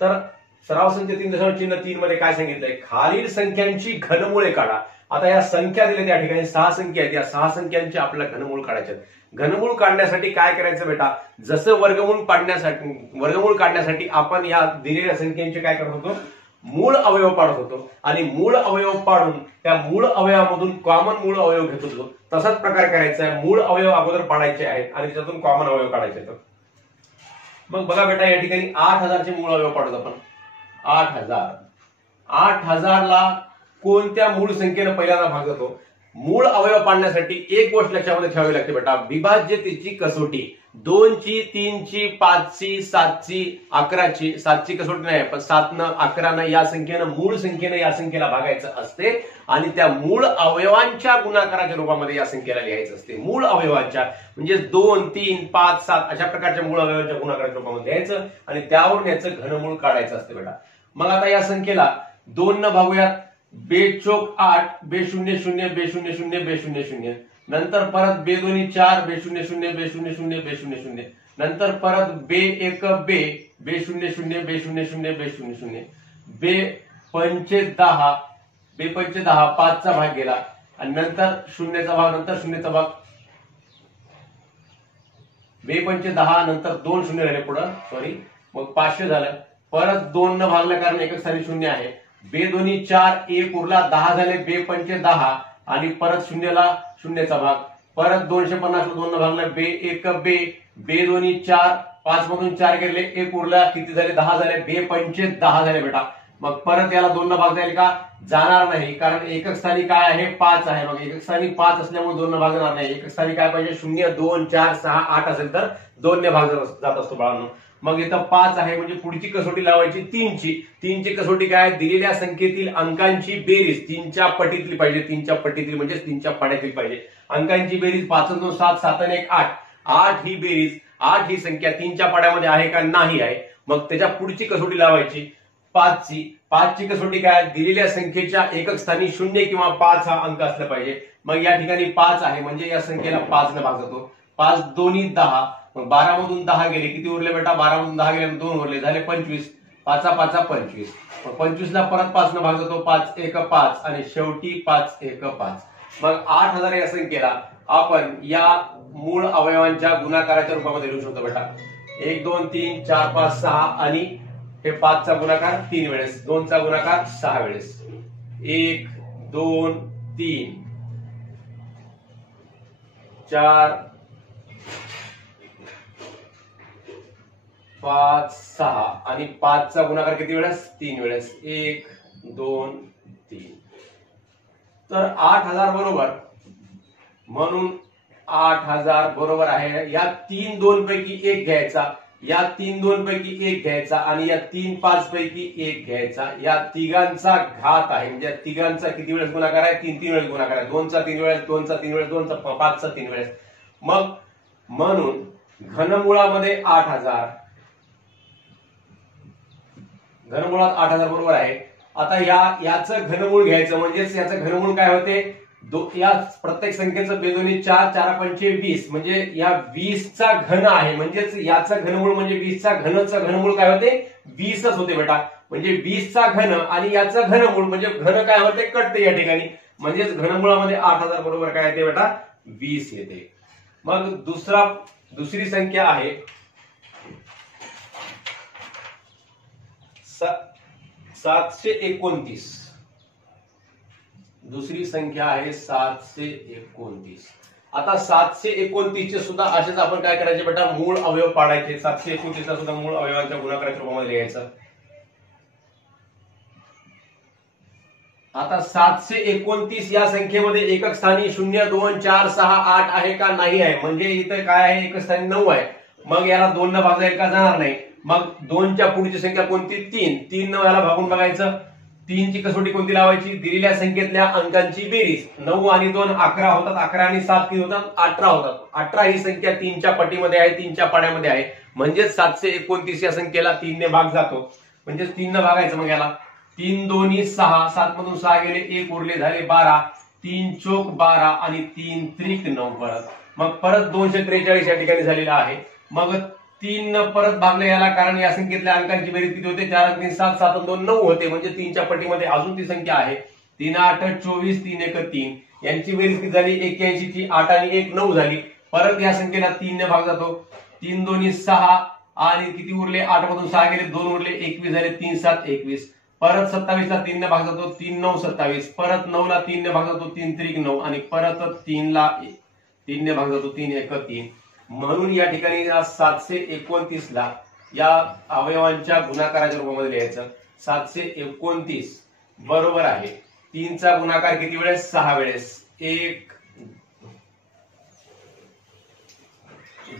तर सराव संख्या 3.3 मध्ये काय सांगितलंय, खालील संख्यांची घनमुळे काढा. आता या संख्या दिल्या त्या ठिकाणी 6 संख्या आहेत, या 6 संख्यांची आपल्याला घनमूळ काढायचे आहेत. घनमूळ काढण्यासाठी काय करायचं बेटा, जसं वर्गमूळ काढण्यासाठी आपण या दिलेल्या संख्यांचे काय करत होतो, मूळ अवयव पाडत होतो आणि मूळ अवयव पाडून त्या मूळ अवयवामधून कॉमन मूळ अवयव घेत होतो. तसाच प्रकार करायचा आहे, मूळ अवयव अगोदर पाडायचे आहेत आणि त्याच्यातून कॉमन अवयव काढायचे आहेत. मग बघा बेटा, या ठिकाणी 8000चे मूळ अवयव पाडतो आपण. 8000 ला कोणत्या मूळ संख्येने पहिल्यांदा भाग जातो. मूळ अवयव पाडण्यासाठी एक गोष्ट लक्षामध्ये ठेवावी लागते बेटा, विभाज्यतेची कसोटी. 2 ची, 3 ची, 5 ची, 7 ची, 11 ची. 7 ची कसोटी नाही, पण 7 न 11 न या संख्येनं मूळ संख्येने या संख्येला भागायचं असते आणि त्या मूळ अवयवांच्या गुणाकाराच्या रूपामध्ये या संख्येला लिहायचं असते. मूळ अवयवांच्या म्हणजे 2, 3, 5, 7 अशा प्रकारच्या मूळ अवयवांच्या गुणाकाराच्या रूपामध्ये लिहायचं आणि त्यावरून याचं घनमूळ काढायचं असते बेटा. मग आता या संख्येला 2 न भागूयात. बेचोक 8, बे0 0, बे0 0, बे0 0. नंतर परत बे2 4, बे0 0, बे0 0, बे0 0. नंतर परत बे1 बे, बे0 0, बे0 0, बे0 0. बे5 10, बे5 10, 5 चा भाग गेला आणि नंतर 0चा भाग, नंतर 0चा भाग. बे5 10, नंतर 2 शून्य राहिले पुढं, सॉरी, मग 500 झालं. परत 2 न भागलं कारण एकच स्थानी 0 आहे. बे2 4, 1 उरला, 10 झाले. बे5 10 आणि परत 0ला 0चा भाग. परत 250 ला 2 न भागला. बे1 बे, बे2 4, 5 मधून 4 गेले, 1 उरला, किती झाले, 10 झाले. बे5 10 झाले बेटा. मग परत याला 2 न भाग जाईल का, जाणार नाही, कारण एकक स्थानी काय आहे, 5 आहे. मग एकक स्थानी 5 असल्यामुळे 2 न भागणार नाही. एकक स्थानी काय पाहिजे, 0, 2, 4, 6, 8 असेल तर 2 ने भाग जात असतो बाळांनो. मग इथं 5 आहे म्हणजे पुढची कसोटी लावायची 3 ची. 3 ची कसोटी काय, दिलेल्या संख्येतील अंकांची बेरीज 3च्या पटीतली पाहिजे. 3च्या पटीतली म्हणजे 3च्या पाड्यातली पाहिजे. अंकांची बेरीज 5 2 7, 7 1 8. 8 ही बेरीज, 8 ही संख्या 3च्या पाड्यामध्ये आहे का, नाही आहे. मग त्याच्या पुढची कसोटी लावायची 5 ची. 5 ची कसोटी काय, दिलेल्या संख्येच्या एकक स्थानी 0 किंवा 5 हा अंक असला पाहिजे. मग या ठिकाणी 5 आहे म्हणजे या संख्येला 5 ने भाग जातो. 5 2 10, मग 12 मधून 10 गेले, किती उरले बेटा, 12 मधून 10 गेले, 2 उरले, झाले 25. 5 5 25. मग 25 ला परत 5 न भाग जातो. 5 1 5 आणि शेवटी 5 1 5. मग 8000 या संख्येला आपण या मूळ अवयवांच्या गुणाकाराच्या रूपामध्ये लिहू शकतो बेटा. 1 2 3 4 5 6 आणि हे 5 चा गुणाकार 3 वेळेस, 2 चा गुणाकार 6 वेळेस. 1 2 3 4 5 6 आणि 5 चा गुणाकार किती वेळेस, 3 वेळेस. 1 2 3. तर 8000 बरोबर, म्हणून 8000 बरोबर आहे या 3 2 पैकी एक घ्यायचा, या 3 2 पैकी एक घ्यायचा आणि या 3 5 पैकी एक घ्यायचा. या तिघांचा घात आहे म्हणजे तिघांचा किती वेळेस गुणाकार आहे, 3 3 वेळेस गुणाकार आहे. 2 चा 3 वेळेस, 2 चा 3 वेळेस, 2 चा 5 चा 3 वेळेस. मग म्हणून घनमुळामध्ये 8000, घनमुळात 8000 बरोबर आहे. आता याचं घनमूळ घ्यायचं म्हणजेच याचं घनमूळ काय होते, या प्रत्येक संख्येचं बे2 4, 4 5 20 म्हणजे या 20 चा घन आहे. म्हणजेच याचं घनमूळ म्हणजे 20 चा घनचं घनमूळ काय होते, 20च होते बेटा. म्हणजे 20 चा घन आणि याचं घनमूळ म्हणजे घन काय होते, कटते या ठिकाणी. म्हणजेच घनमुळामध्ये 8000 बरोबर काय येते बेटा, 20 येते. मग दुसरी संख्या आहे 729. दुसरी संख्या आहे 729. आता 729 चे सुद्धा असेच आपण काय करायचे बेटा, मूळ अवयव पाडायचे. 729 ला सुद्धा मूळ अवयवांच्या गुणाकाराच्या रूपामध्ये लिहायचं. आता 729 या संख्येमध्ये एकक स्थानी 0 2 4 6 8 आहे का, नाही आहे. म्हणजे इथे काय आहे, एकक स्थानी 9 आहे. मग याला 2 न भागता का जाणार नाही. मग 2 च्या पुढची संख्या कोणती, 3. 3 न याला भागून बघायचं. 3 ची कसोटी कोणती लावायची, दिलेल्या संख्येतल्या अंकांची बेरीज. 9 आणि 2 11 होतात, 11 आणि 7 किती होतात, 18 होतात. 18 ही संख्या 3च्या पटीमध्ये आहे, 3च्या पाड्यामध्ये आहे. म्हणजे 729 या संख्येला 3 ने भाग जातो. म्हणजे 3 न भागायचं. मग याला 3 2 6, 7 मधून 6 गेले, 1 उरले, झाले 12. 3 चोक 12 आणि 3 त्रिक 9 परत. मग परत 243 या ठिकाणी झालेला आहे. मग 3 न परत भागले याला, कारण या संख्येतल्या अंकांची बेरीज किती होते? 4 आणि 3 7, 7 आणि 2 9 होते, म्हणजे 3च्या पटीमध्ये अजून ती संख्या आहे. 3 8 24, 3 1 3, यांची बेरीज किती झाली? 81 ची 8 आणि 1 9 झाली. परत या संख्येला 3 ने भाग जातो, 3 2 6 आणि किती उरले? 8 मधून 6 गेले, 2 उरले, 21 झाले, 3 7 21. परत 27 ला 3 ने भाग जातो, 3 9 27. परत 9 ला 3 ने भाग जातो, 3 3 9 आणि परत 3 ला 3 ने भाग जातो, 3 1 3. म्हणून या ठिकाणी 729 ला या अवयवांच्या गुणाकाराच्या रूपामध्ये लिहायचं. 729 बरोबर आहे 3 चा गुणाकार किती वेळेस? 6 वेळेस. 1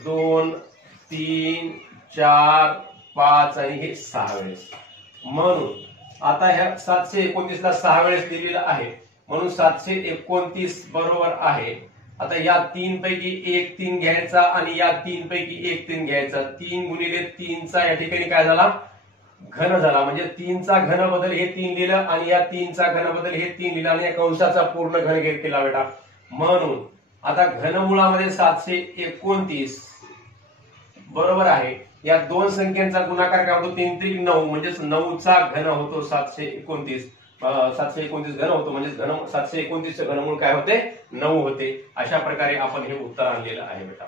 2 3 4 5 आणि हे 6 वेळेस. म्हणून आता ह्या 729 ला 6 वेळेस लिहिलेलं आहे, म्हणून 729 बरोबर आहे. आता या 3 पैकी 1 3 घ्यायचा आणि या 3 पैकी 1 3 घ्यायचा. 3 गुणिले 3 चा या ठिकाणी काय झाला? घन झाला. म्हणजे 3 चा घन बदल हे 3 लिहिलं आणि या 3 चा घन बदल हे 3 लिहिलं आणि या कंसाचा पूर्ण घन केला बेटा. म्हणून आता घनमुळामध्ये 729 बरोबर आहे. या दोन संख्यांचा गुणाकार काय होतो? 3 3 9, म्हणजे 9 चा घन होतो 729. 729 घन होतो, म्हणजे 729 चे घनमूळ काय होते? 9 होते. अशा प्रकारे आपण हे उत्तर आणलेलं आहे बेटा.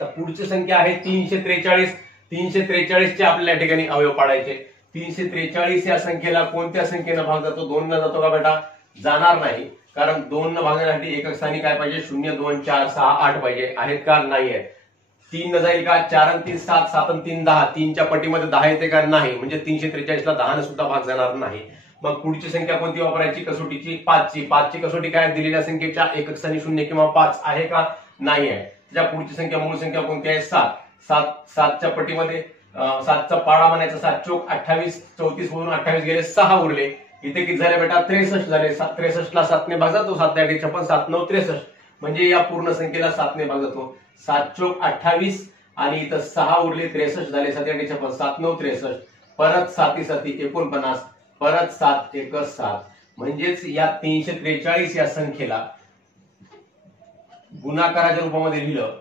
तर पुढची संख्या आहे 343. 343 चे आपल्या ठिकाणी अवयव पाडायचे. 343 या संख्येला कोणत्या संख्येनं भाग जातो? 2 न जातो का बेटा? जाणार नाही, कारण 2 न भागण्यासाठी एकक स्थानी काय पाहिजे? 0 2 4 6 8 पाहिजे. आहेत का? नाही आहे. 3 न जाईल का? 4 आणि 3 7, 7 आणि 3 10. 3च्या पटीमध्ये 10 येते का? नाही. म्हणजे 343 ला 10 ने सुद्धा भाग जाणार नाही. मग पुढची संख्या कोणती वापरायची? कसोटीची 5 ची. 5 ची कसोटी काय? दिलेल्या संख्येच्या एकक स्थानी 0 किंवा 5 आहे का? नाही आहे. त्या पुढची संख्या मूळ संख्या कोणती आहे? 7. 7च्या पटीमध्ये 7चा पाडा म्हणायचा. 7 चोक 28, 34 वरून 28 गेले, 6 उरले. इथे किती झाले बेटा? 63 झाले. 63 ला 7 ने भाग जातो. 7 56, 7 9 63, म्हणजे या पूर्ण संख्येला 7 ने भाग जातो. 7 चोक 28 आणि इथं 6 उरले, 63 झाले. 7 56, 7 9 63, परत 7 7 49, परत 7 1 7. म्हणजेच या 343 या संख्येला गुणाकाराच्या रूपामध्ये लिहिलं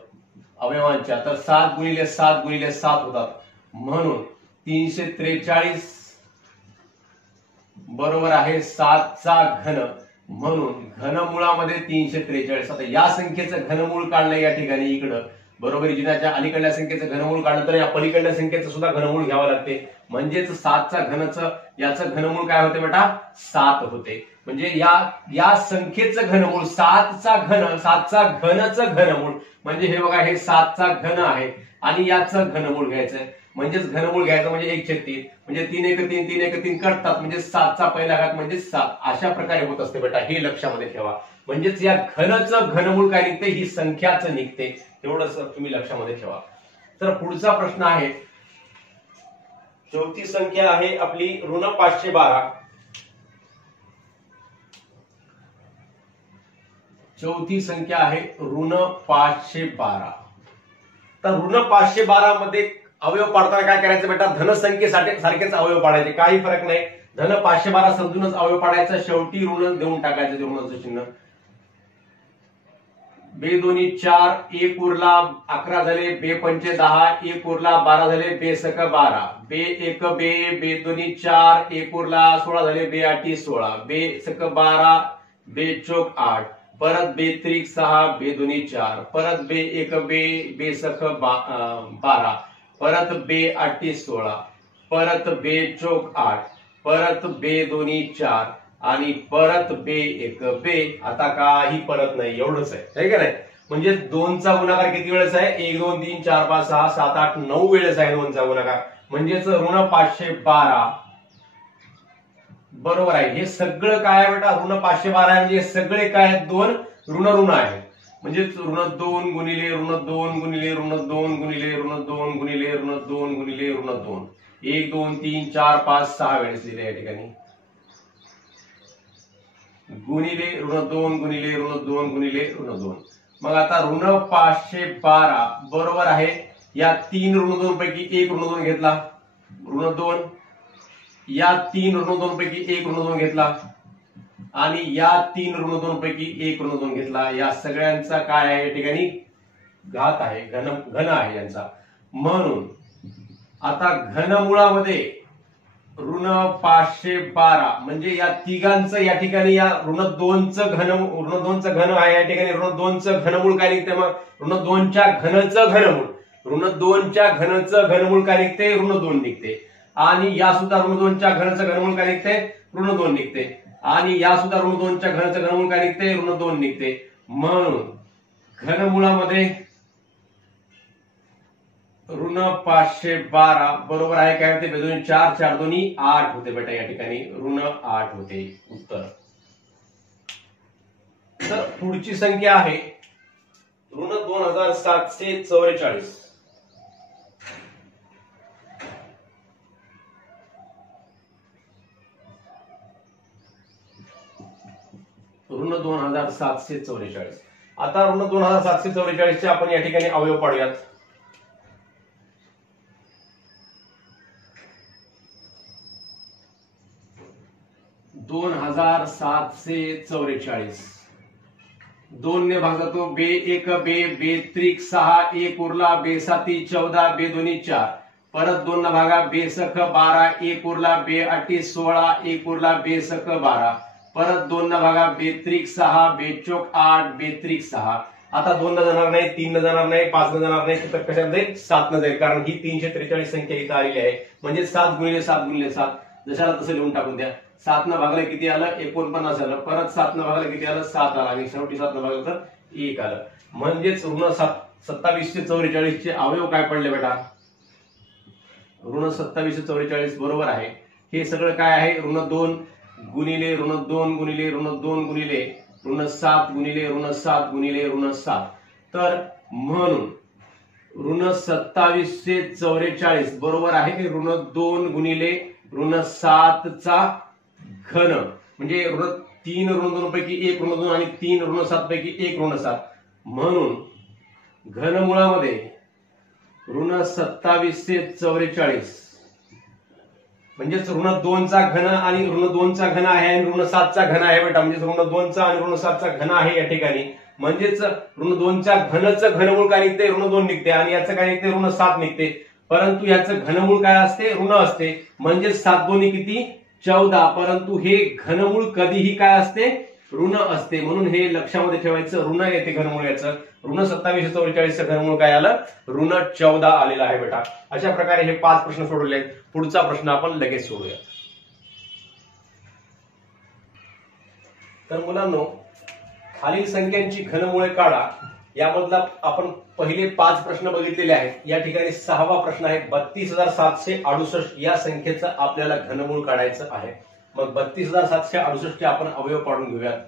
अवयवांच्या, तर 7 गुणिले 7 गुणिले 7 होतात. म्हणून 343 बरोबर आहे 7 चा घन. म्हणून घनमुळामध्ये 343. आता या संख्येचं घनमूळ काढलं या ठिकाणी इकडं, बरोबर जिनाच्या अलीकडल्या संख्येचं घनमूळ काढलं तर या पलीकडल्या संख्येचं सुद्धा घनमूळ घ्यावं लागते. म्हणजेच 7 चा घनचं याचं घनमूळ काय होते बेटा? 7 होते. म्हणजे या संख्येचं घनमूळ 7 चा घनचं घनमूळ, म्हणजे हे बघा, हे 7 चा घन आहे आणि याचं घनमूळ घ्यायचं. म्हणजेच घनमूळ घ्यायचं म्हणजे 1/3, म्हणजे 3 1 3 3 1 3 कटतात, म्हणजे 7 चा पहिला घात म्हणजे 7. अशा प्रकारे होत असते बेटा, हे लक्षामध्ये ठेवा. म्हणजेच या घनचं घनमूळ काय निघते? ही संख्याच निघते. एवढंच तुम्ही लक्षामध्ये ठेवा. तर पुढचा प्रश्न आहे, चौथी संख्या आहे आपली ऋण 512. चौथी संख्या आहे ऋण 512. तर ऋण 512 मध्ये अवयव पाडताना काय करायचं बेटा? धनसंख्येसाठी सारखेच अवयव पाडायचे, काही फरक नाही. धन 512 समजूनच अवयव पाडायचं. शेवटी ऋण देऊन टाकायचं ते ऋणाचं चिन्ह. बे दोन्ही 4, 1 उरला 11 झाले, बे पंचे 10, 1 उरला 12 झाले, बे सक 12, बे 1 बे दोन्ही 4, 1 उरला 16 झाले, बे 8 16, बे सक 12, बे चोक 8, परत बे त्रिक 6, बे दोन्ही 4, परत बे 1 बे सक 12, परत बे 8 16, परत बे चोक 8, परत बे दोन्ही 4 आणि परत बे 1 बे. आता काही परत नाही, एवढंच आहे का नाही? म्हणजे 2 चा गुणाकार किती वेळेस आहे? 1 2 3 4 5 6 7 8 9 वेळेस आहे 2 चा गुणाकार. म्हणजेच ऋण 512 बरोबर आहे. हे सगळं काय आहे बेटा? ऋण 512 आहे. म्हणजे सगळे काय आहेत? 2 ऋण आहे. म्हणजे ऋण 2 गुणिले ऋण 2 गुणिले ऋण 2 गुणिले ऋण 2 गुणिले ऋण 2 गुणिले ऋण 2. 1 2 3 4 5 6 वेळेस लिहिले या ठिकाणी. गुणिले ऋण 2 गुणिले ऋण 2 गुणिले ऋण 2. मग आता ऋण 512 बरोबर आहे. या 3 ऋण 2 पैकी 1 ऋण 2 घेतला, ऋण 2. या 3 ऋण 2 पैकी 1 ऋण 2 घेतला आणि या 3 ऋण 2 पैकी 1 ऋण 2 घेतला. या सगळ्यांचा काय आहे या ठिकाणी? घात आहे, घन आहे यांचा. म्हणून आता घनमुळामध्ये ऋण 512 म्हणजे या तिघांचं या ठिकाणी या ऋण 2चं घन आहे, या ठिकाणी ऋण 2चं घनमूळ काय निघते, मग ऋण 2च्या घनचं घनमूळ, ऋण 2च्या घनचं घनमूळ काय निघते, ऋण 2 निघते. आणि या सुद्धा ऋण 2च्या घनचं घनमूळ काय निघते, ऋण 2 निघते. आणि या सुद्धा ऋण 2च्या घनचं घनमूळ काय निघते, ऋण 2 निघते. म्हणून घनमुळामध्ये ऋण 512 बरोबर आहे काय होते, बेदोनी 4 4 दोन्ही 8 होते बेटा, या ठिकाणी ऋण 8 होते उत्तर. तर पुढची संख्या आहे ऋण 2744. ऋण 2744. आता ऋण 2744 चे आपण या ठिकाणी अवयव पाडूयात. दोन 2744 2 ने भाग जातो, बे 1 बे, बे त्रिक 6, 1 उरला, बे 7 14, बे 2 4, परत 2 न भागा, बे सख 12, 1 उरला, बे 8 16, 1 उरला, बे सख 12, परत 2 न भागा, बे त्रिक 6, बे चोक 8, बे त्रिक 6. आता 2 न जाणार नाही, 3 न जाणार नाही, 5 न जाणार नाही, तर कशामध्ये 7 न जाईल, कारण ही 343 संख्या इथं आलेली आहे. म्हणजे 7 गुणिले 7 गुणिले 7 जशाला तसं लिहून टाकून द्या. 7 न भागलं किती आलं, 49 आलं. परत 7 न भागलं किती आलं, 7 आलं. आणि शेवटी 7 न भागलं तर 1 आलं. म्हणजेच ऋण 2744 चे अवयव काय पडले बेटा, ऋण 2744 बरोबर आहे. हे सगळं काय आहे, ऋण 2 गुणिले ऋण 2 गुणिले ऋण 2 गुणिले ऋण 7 गुणिले ऋण 7 गुणिले ऋण 7. तर म्हणून ऋण 2744 बरोबर आहे की ऋण 2 गुणिले ऋण 7 चा घन, म्हणजे ऋण 3 ऋण 2 पैकी 1 ऋण 2 आणि 3 ऋण 7 पैकी 1 ऋण 7. म्हणून घनमुळामध्ये ऋण 2744 म्हणजेच ऋण 2 चा घन आणि ऋण 2 चा घन आहे आणि ऋण 7 चा घन आहे बेटा. म्हणजे ऋण 2 चा आणि ऋण 7 चा घन आहे या ठिकाणी. म्हणजेच ऋण 2 च्या घनचं घनमूळ काय निघते, ऋण 2 निघते. आणि याचं काय निघते, ऋण 7 निघते. परंतु याचं घनमूळ काय असते, ऋण असते. म्हणजे 7 दोन्ही किती 14. परंतु हे घनमूळ कधीही काय असते, ऋण असते. म्हणून हे लक्षामध्ये ठेवायचं, ऋण येते घनमूळ याचं. ऋण 2744 घनमूळ काय आलं, ऋण 14 आलेलं आहे बेटा. अशा प्रकारे हे 5 प्रश्न सोडवले. पुढचा प्रश्न आपण लगेच सोडूया. तर मुलांनो, खालील संख्यांची घनमुळे काढा. यामधला आपण पहिले 5 प्रश्न बघितलेले आहेत. या ठिकाणी 6वा प्रश्न आहे. 32,768 या संख्येचं आपल्याला घनमूळ काढायचं आहे. मग 32,768 चे आपण अवयव पाडून घेऊयात.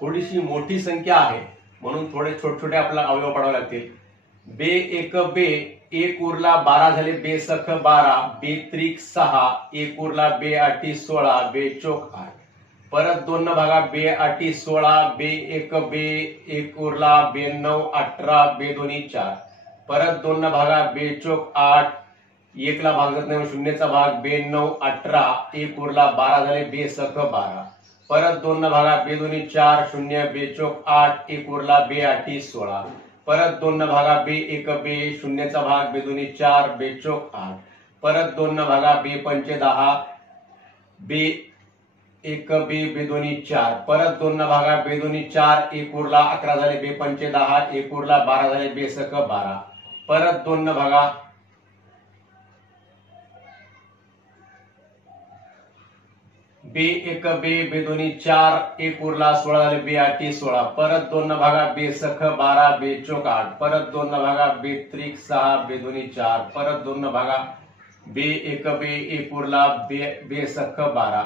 थोडीशी मोठी संख्या आहे म्हणून थोडे छोटे छोटे आपल्याला अवयव पाडावे लागतील. बे 1 बे, 1 उरला 12 झाले, बे सख 12, बे त्रिक 6, 1 उरला, बे 8 16, बे चोक 8. परत 2 न भागा, बे 8 16, बे 1 बे, 1 उरला, बे 9 18, बे 2 4. परत 2 न भागा, बे चोक 8, 1 ला भाग जात नाही, शून्यचा भाग, बे 9 18, 1 उरला, 12 झाले, बे सख 12. परत 2 न भागा, बे 2 4 0, बे चोक 8, 1 उरला, बे 8 16. परत 2 न भागा, बे 1 बे, शून्यचा भाग, बे 2 4, बे चोक 8. परत 2 न भागा, बे 5 10, बे 1 बे, बे 2 4. परत 2 न भागा, बे 2 4, 1 उरला, 11 झाले, बे 5 10, 1 उरला, 12 झाले, बे सख 12. परत 2 न भागा, बे 1 बे, बे 2 4, 1 उरला, 16 झाले, बे 8 16. परत 2 न भागा, बे सख 12, बे चोक 8. परत 2 न भागा, बे त्रिक 6, बे 2 4. परत 2 न भागा, बे 1 बे, 1 उरला, बे सख 12.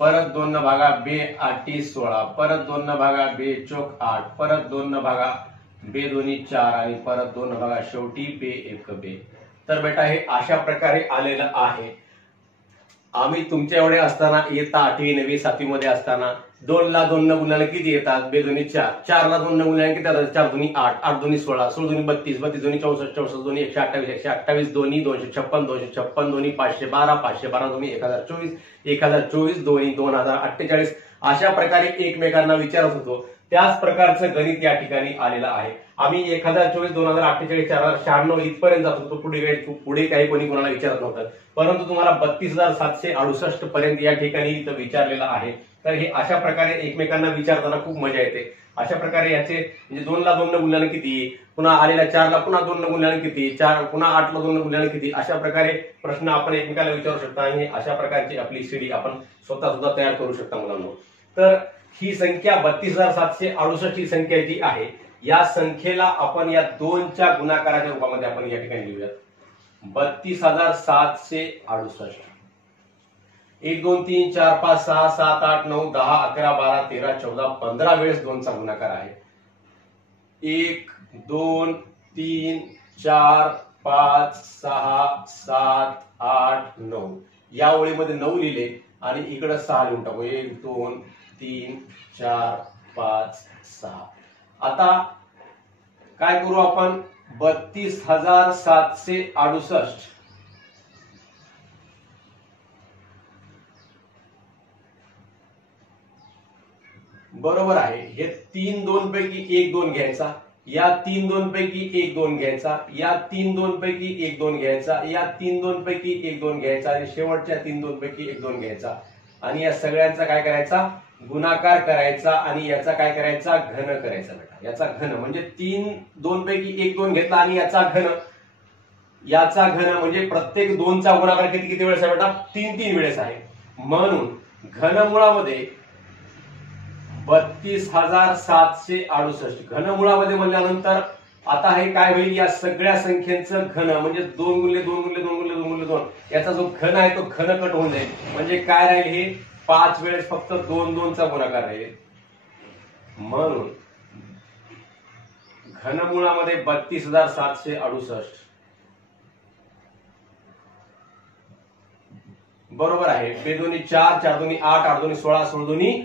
परत 2 न भागा, बे 8 16. परत 2 न भागा, बे चोक 8. परत 2 न भागा, बे 2 4 आणि परत 2 न भागा, शेवटी बे 1 बे. तर बेटा हे अशा प्रकारे आलेलं आहे. आम्ही तुमच्या एवढे असताना इयत्ता 8वी 9वी 7वी मध्ये असताना 2 ला 2 न गुणल्याने किती येतात, बे 2 4. 4 ला 2 न गुणल्याने किती येतात, 4 2 8, 8 2 16, 16 2 32, 32 2 64, 64 2 128, 128 2 256, 256 2 512, 512 2 1024, 1024 2 2048. अशा प्रकारे एकमेकांना विचारत होतो. त्याच प्रकारचं गणित या ठिकाणी आलेलं आहे. आम्ही 1024, 2048, 4096 इथपर्यंत जात होतो. पुढे काही कोणी कोणाला विचारत नव्हतं, परंतु तुम्हाला 32,768 पर्यंत या ठिकाणी इथं विचारलेलं आहे. तर हे अशा प्रकारे एकमेकांना विचारताना खूप मजा येते. अशा प्रकारे याचे म्हणजे 2 ला 2 न गुणल्यानं किती, पुन्हा आलेल्या 4 ला पुन्हा 2 न गुणल्यानं किती, 4 पुन्हा 8 ला 2 न गुणल्यानं किती, अशा प्रकारे प्रश्न आपण एकमेकाला विचारू शकता आणि अशा प्रकारची आपली सीडी आपण स्वतः सुद्धा तयार करू शकता मुलांनो. तर ही संख्या 32,768 ही संख्या जी आहे, या संख्येला आपण या 2च्या गुणाकाराच्या रूपामध्ये आपण या ठिकाणी लिहूयात. 32,768. 1 2 3 4 5 6 7 8 9 10 11 12 13 14 15 वेळेस 2चा गुणाकार आहे. 1 2 3 4 5 6 7 8 9 या ओळीमध्ये 9 लिहिले आणि इकडे 6 लिहून टाकू. 1 2 3 4 5 6. आता काय करू आपण, 32,768 बरोबर आहे. हे 3 2 पैकी 1 2 घ्यायचा, या 3 2 पैकी 1 2 घ्यायचा, या 3 2 पैकी 1 2 घ्यायचा, या 3 2 पैकी 1 2 घ्यायचा आणि शेवटच्या 3 2 पैकी 1 2 घ्यायचा आणि या सगळ्यांचा काय करायचा, गुणाकार करायचा आणि याचा काय करायचा, घन करायचा बेटा. याचा घन म्हणजे 3 2 पैकी 1 2 घेतला आणि याचा घन म्हणजे प्रत्येक 2चा गुणाकार किती किती वेळेस आहे बेटा, 3 3 वेळेस आहे. म्हणून घनमुळामध्ये 32,768 घनमुळामध्ये म्हणल्यानंतर आता हे काय होईल, या सगळ्या संख्येचं घन म्हणजे 2 गुणिले 2 गुणिले 2 गुणिले 2 गुणिले 2 याचा जो घन आहे तो घन कट होऊन जाईल. म्हणजे काय राहील, हे 5 वेळेस फक्त 2 2चा गुणाकार राहील. म्हणून घनमुळामध्ये 32,768 बरोबर आहे. 2 2 4 4 2 8 8 2 16 16 2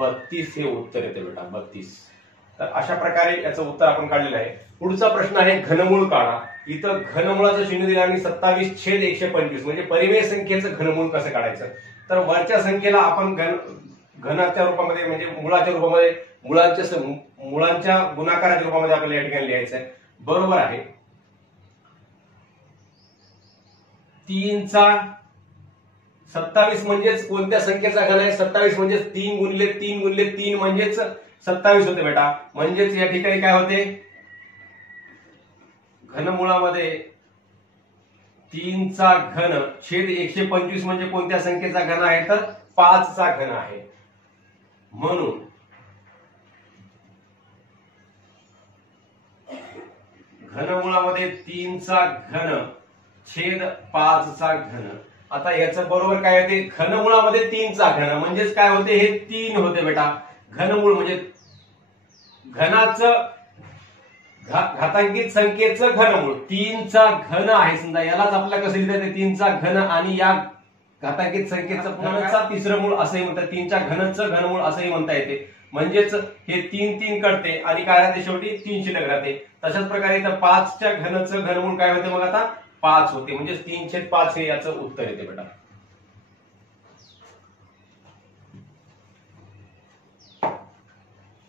32 हे उत्तर येते बेटा, 32. तर अशा प्रकारे याचं उत्तर आपण काढलेलं आहे. पुढचा प्रश्न आहे घनमूळ काढा. इथं घनमुळाचं चिन्ह दिलं आणि 27/125 म्हणजे परिमेय संख्येचं घनमूळ कसं काढायचं. तर वरच्या संख्येला आपण घनाच्या रूपामध्ये म्हणजे मुळाच्या रूपामध्ये मुळांच्या गुणाकाराच्या रूपामध्ये आपल्याला या ठिकाणी लिहायचं आहे. बरोबर आहे. 3चा 27 म्हणजेच कोणत्या संख्येचा घन आहे, 27 म्हणजेच 3 गुणिले 3 गुणिले 3 म्हणजेच 27 होते बेटा. म्हणजेच या ठिकाणी काय होते, घनमुळामध्ये 3चा घन छेद 125 म्हणजे कोणत्या संख्येचा घन आहे, तर 5चा घन आहे. म्हणून घनमुळामध्ये 3चा घन छेद 5चा घन. आता याचं बरोबर काय होते, घनमुळामध्ये 3चा घन म्हणजेच काय होते, हे 3 होते बेटा. घनमूळ म्हणजे घनाचं घातांकित संख्येचं घनमूळ 3चा घन आहे. समजा यालाच आपल्याला कसं लिहिता येते, 3चा घन आणि या घातांकित संख्येचं पुन्हा तिसरं मूळ असंही म्हणतात, 3च्या घनचं घनमूळ असंही म्हणता येते. म्हणजेच हे 3 3 कटते आणि काय राहते, शेवटी 3 शिल्लक राहते. तशाच प्रकारे इथं 5च्या घनचं घनमूळ काय होते, मग आता 5 होते. म्हणजे 3/5 हे याचं उत्तर येते बेटा.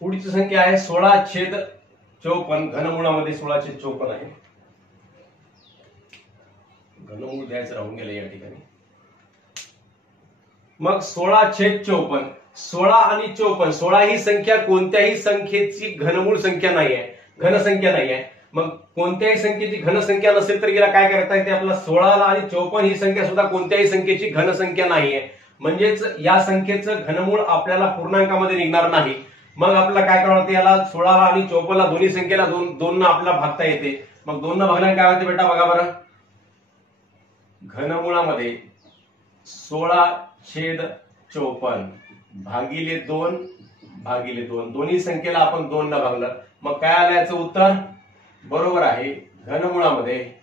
पुढची संख्या आहे 16/54. घनमुळामध्ये 16/54 आहे. घनमूळ द्यायचं राहून गेलं या ठिकाणी. मग 16/54, 16 आणि 54, 16 ही संख्या कोणत्याही संख्येची घनमूळ संख्या नाही आहे, घनसंख्या नाही आहे. मग कोणत्याही संख्येची घनसंख्या नसेल तर गेला काय करता येते आपल्याला, 16 आणि 54 ही संख्या सुद्धा कोणत्याही संख्येची घनसंख्या नाही आहे. म्हणजेच या संख्येचं घनमूळ आपल्याला पूर्णांकामध्ये निघणार नाही. मग आपल्याला काय करावं लागतं, याला 16 आणि 54 दोन्ही संख्येला 2 न आपल्याला भागता येते. मग 2 न भागल्याने काय होते बेटा, बघा बरं. घनमुळामध्ये 16/54 भागिले 2 भागिले 2 दोन्ही संख्येला आपण 2 न भागलं. मग काय आलं याचं उत्तर, बरोबर आहे. घनमुळामध्ये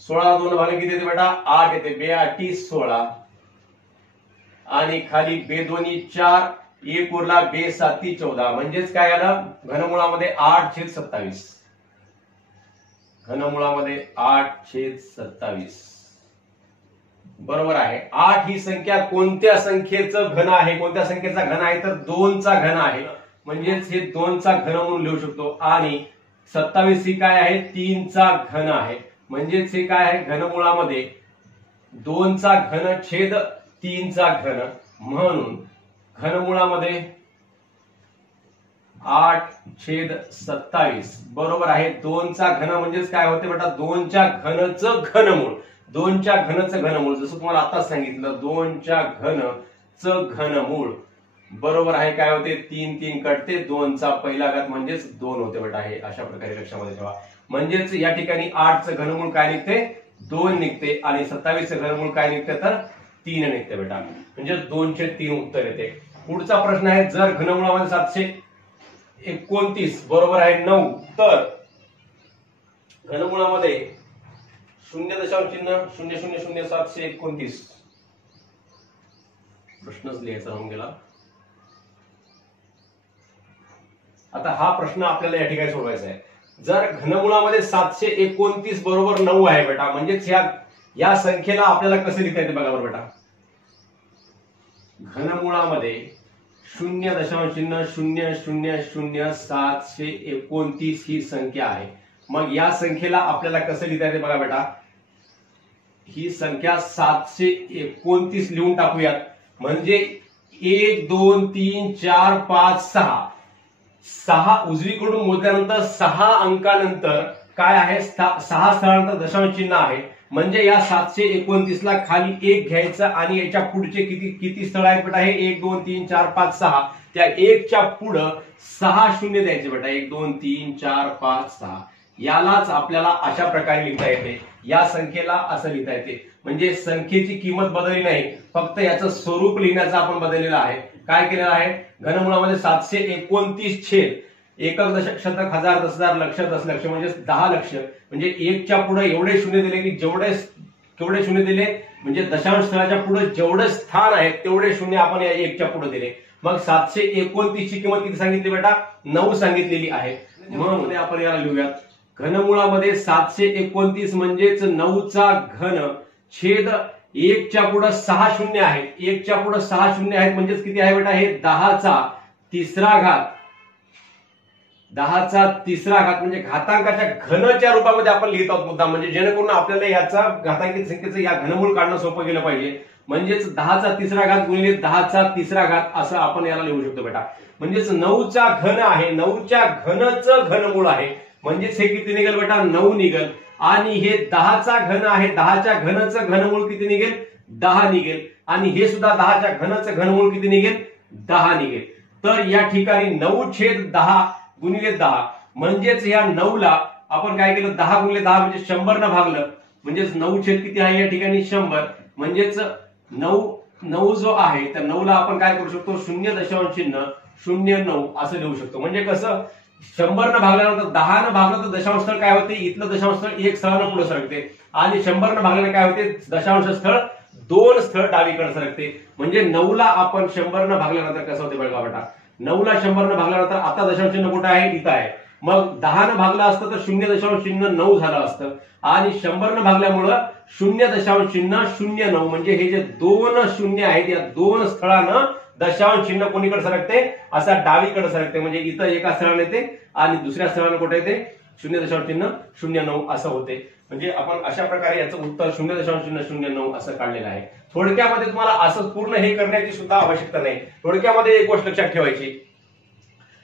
16 2 भागले किती येते बेटा, 8 येते. 2 8 16 आणि खाली 2 2 4 1 उरला, 2 7 14 म्हणजेच काय आलं, घनमुळामध्ये 8/27. घनमुळामध्ये 8/27 बरोबर आहे. 8 ही संख्या कोणत्या संख्येचं घन आहे, कोणत्या संख्येचा घन आहे, तर 2चा घन आहे. म्हणजेच हे 2चा घन म्हणून लिहू शकतो आणि 27 ही काय आहे 3चा घन आहे म्हणजेच हे काय आहे घनमुळामध्ये 2चा घन छेद 3चा घन म्हणून घनमुळामध्ये 8/27 बरोबर आहे 2चा घन म्हणजेच काय होते बेटा 2च्या घनचं घनमूळ 2च्या घनचं घनमूळ जसं तुम्हाला आता सांगितलं 2च्या घनचं घनमूळ बरोबर आहे काय होते 3 3 कटते 2चा पहिला घात म्हणजेच 2 होते बेटा हे अशा प्रकारे लक्षामध्ये ठेवा म्हणजेच या ठिकाणी 8चं घनमूळ काय निघते 2 निघते आणि 27चं घनमूळ काय निघते तर 3 निघते बेटा म्हणजे 2/3 उत्तर येते। पुढचा प्रश्न आहे जर घनमुळामध्ये 729 बरोबर आहे 9 तर घनमुळामध्ये 0.000729 प्रश्नच लिहायचा होऊन गेला। आता हा प्रश्न आपल्याला या ठिकाणी सोडवायचा आहे जर घनमुळामध्ये 729 बरोबर 9 आहे बेटा म्हणजेच या संख्येला आपल्याला कसं लिहिता येते बघा बरं बेटा घनमुळामध्ये 0.000729 ही संख्या आहे मग या संख्येला आपल्याला कसं लिहिता येते बघा बेटा ही संख्या 729 लिहून टाकूयात म्हणजे 1 2 3 4 5 6 उजवीकडून मोजल्यानंतर 6 अंकानंतर काय आहे 6 स्थळानंतर दशांश चिन्ह आहे म्हणजे या 729 ला खाली 1 घ्यायचं आणि याच्या पुढचे किती स्थळ आहेत बेटा हे 1 2 3 4 5 6 त्या 1 च्या पुढे 6 शून्य द्यायचे बेटा 1 2 3 4 5 6 यालाच आपल्याला अशा प्रकारे लिहिता येते या संख्येला असं लिहिता येते म्हणजे संख्येची किंमत बदलली नाही फक्त याचं स्वरूप लिहिण्याचं आपण बदललेलं आहे काय केलेलं आहे घनमुळामध्ये 729 छेद एकक दशक शतक हजार दस हजार लक्ष दस लक्ष म्हणजे 10 लक्ष म्हणजे 1 च्या पुढे एवढे शून्य दिले की केवढे शून्य दिले म्हणजे दशांश स्थळाच्या पुढे जेवढे स्थान आहेत तेवढे शून्य आपण या 1 च्या पुढे दिले मग 729 ची किंमत किती सांगितली बेटा 9 सांगितलेली आहे म्हणून आपण याला लिहूयात घनमुळामध्ये 729 म्हणजेच 9चा घन छेद 1 च्या पुढे 6 शून्य आहेत 1 च्या पुढे 6 शून्य आहेत म्हणजेच किती आहे बेटा हे 10चा तिसरा घात 10चा तिसरा घात म्हणजे घातांकाच्या घनच्या रूपामध्ये आपण लिहित आहोत मुद्दा म्हणजे जेणेकरून आपल्याला याचा घातांकित संख्येचं या घनमूळ काढणं सोपं गेलं पाहिजे म्हणजेच 10चा तिसरा घात गुणिले 10चा तिसरा घात असं आपण याला लिहू शकतो बेटा म्हणजेच 9चा घन आहे 9च्या घनचं घनमूळ आहे म्हणजेच हे किती निघेल बेटा 9 निघेल आणि हे 10चा घन आहे 10च्या घनचं घनमूळ किती निघेल 10 निघेल आणि हे सुद्धा 10च्या घनचं घनमूळ किती निघेल 10 निघेल तर या ठिकाणी 9/10 गुणिले 10 म्हणजेच या 9 ला आपण काय केलं 10 गुणिले 10 म्हणजे 100 न भागलं म्हणजेच 9 छेद किती आहे या ठिकाणी 100 म्हणजेच 9 जो आहे तर 9 ला आपण काय करू शकतो 0.09 असं लिहू शकतो म्हणजे कसं 100 न भागल्यानंतर 10 न भागलं तर दशांश स्थळ काय होते इथलं दशांश स्थळ 1 स्थळानं पुढे सरकते आणि 100 न भागल्याने काय होते दशांश स्थळ 2 स्थळ डावीकडे सरकते म्हणजे 9 ला आपण 100 न भागल्यानंतर कसं होते बघा बेटा 9 ला 100 न भागल्यानंतर आता दशांश चिन्ह कुठे आहे इथं आहे मग 10 न भागलं असतं तर 0.09 झालं असतं आणि 100 न भागल्यामुळं 0.009 म्हणजे हे जे 2 शून्य आहेत या 2 स्थळानं दशांश चिन्ह कोणीकडे सरकते असा डावीकडे सरकते म्हणजे इथं एका स्थळाने येते आणि दुसऱ्या स्थळाने कुठे येते 0.09 असं होते म्हणजे आपण अशा प्रकारे याचं उत्तर 0.009 असं काढलेलं आहे थोडक्यामध्ये तुम्हाला असं पूर्ण हे करण्याची सुद्धा आवश्यकता नाही थोडक्यामध्ये एक गोष्ट लक्षात ठेवायची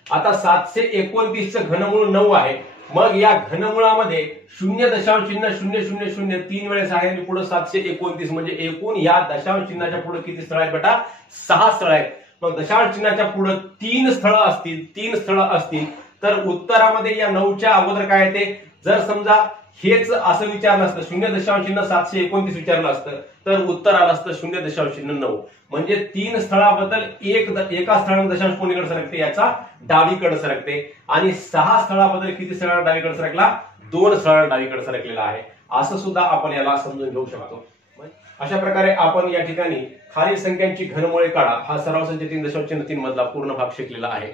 आता 729 चं घनमूळ 9 आहे मग या घनमुळामध्ये 0.0000 3 वेळेस आहे आणि पुढे 729 म्हणजे एकूण या दशांश चिन्हाच्या पुढे किती स्थळ आहेत बेटा 6 स्थळ आहेत मग दशांश चिन्हाच्या पुढे 3 स्थळ असतील तर उत्तरामध्ये या 9च्या अगोदर काय येते जर समजा हेच असं विचारलं असतं 0.729 विचारलं असतं तर उत्तर आलं असतं 0.9 म्हणजे 3 स्थळाबद्दल एका स्थळाने दशांश कोणीकडे सरकते याचा डावीकडे सरकते आणि 6 स्थळाबद्दल किती स्थळांना डावीकडे सरकला 2 स्थळांना डावीकडे सरकलेला आहे असं सुद्धा आपण याला समजून घेऊ शकतो अशा प्रकारे आपण या ठिकाणी खालील संख्यांची घनमुळे काढा हा सराव संच 3.3 मधला पूर्ण भाग शिकलेला आहे।